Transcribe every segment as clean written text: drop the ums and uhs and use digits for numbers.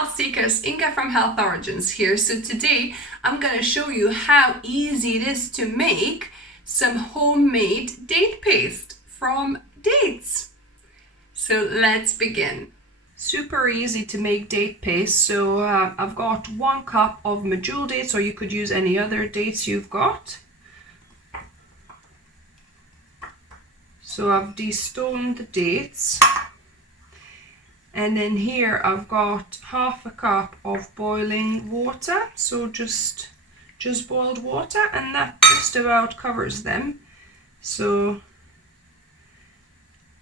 health seekers, Inga from Health Origins here. So today I'm going to show you how easy it is to make some homemade date paste from dates. So let's begin. Super easy to make date paste. So I've got 1 cup of medjool dates, or you could use any other dates you've got. So I've destoned the dates. And then here I've got 1/2 cup of boiling water, so just boiled water, and that just about covers them. So,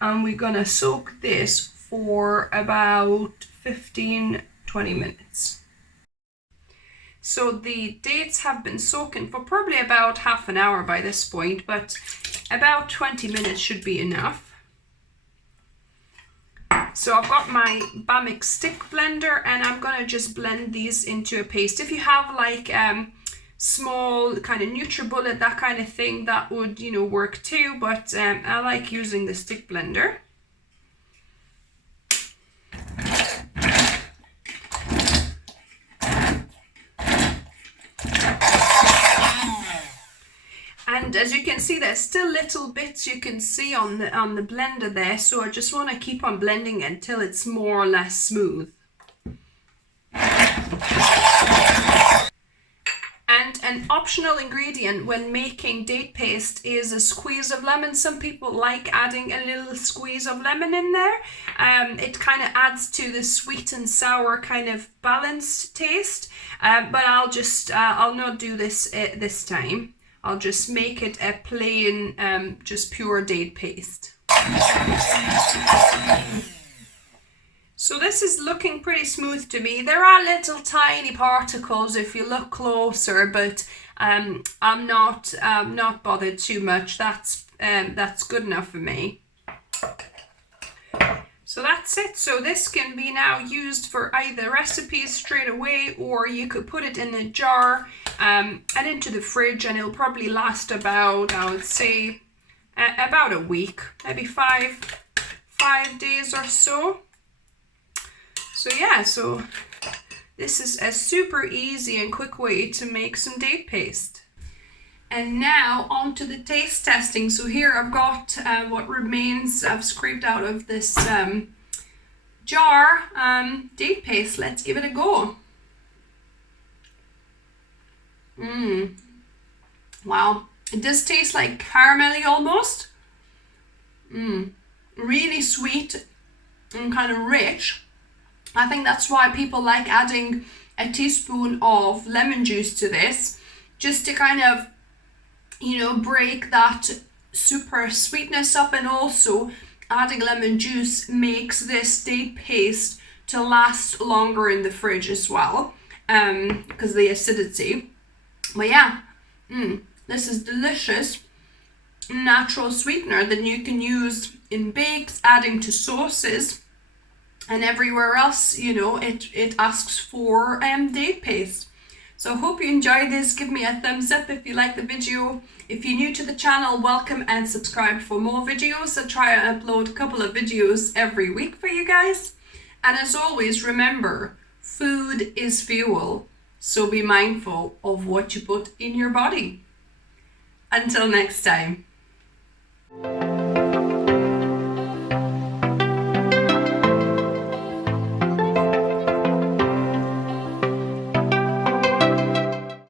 and we're gonna soak this for about 15-20 minutes. So the dates have been soaking for probably about half an hour by this point, but about 20 minutes should be enough. So I've got my Bamix stick blender, and I'm gonna just blend these into a paste. If you have like small kind of NutriBullet, that kind of thing, that would, you know, work too, but I like using the stick blender. And as you can see, there's still little bits you can see on the blender there, so I just want to keep on blending until it's more or less smooth. And an optional ingredient when making date paste is a squeeze of lemon. Some people like adding a little squeeze of lemon in there. It kind of adds to the sweet and sour kind of balanced taste, but I'll not do this this time. I'll just make it a plain, just pure date paste. So this is looking pretty smooth to me. There are little tiny particles if you look closer, but I'm not bothered too much. That's good enough for me. So that's it. So this can be now used for either recipes straight away, or you could put it in a jar and into the fridge, and it'll probably last about, I would say, about a week, maybe five days or so. So yeah, so this is a super easy and quick way to make some date paste. And now on to the taste testing. So here I've got what remains I've scraped out of this jar date paste. Let's give it a go. Wow, it does taste like caramelly almost. Really sweet and kind of rich. I think that's why people like adding a teaspoon of lemon juice to this, just to kind of, you know, break that super sweetness up, and also adding lemon juice makes this date paste to last longer in the fridge as well, because of the acidity. But yeah, this is delicious natural sweetener that you can use in bakes, adding to sauces, and everywhere else, you know, it asks for date paste. So I hope you enjoyed this. Give me a thumbs up if you like the video. If you're new to the channel, welcome, and subscribe for more videos. I try and upload a couple of videos every week for you guys. And as always, remember, food is fuel. So be mindful of what you put in your body. Until next time.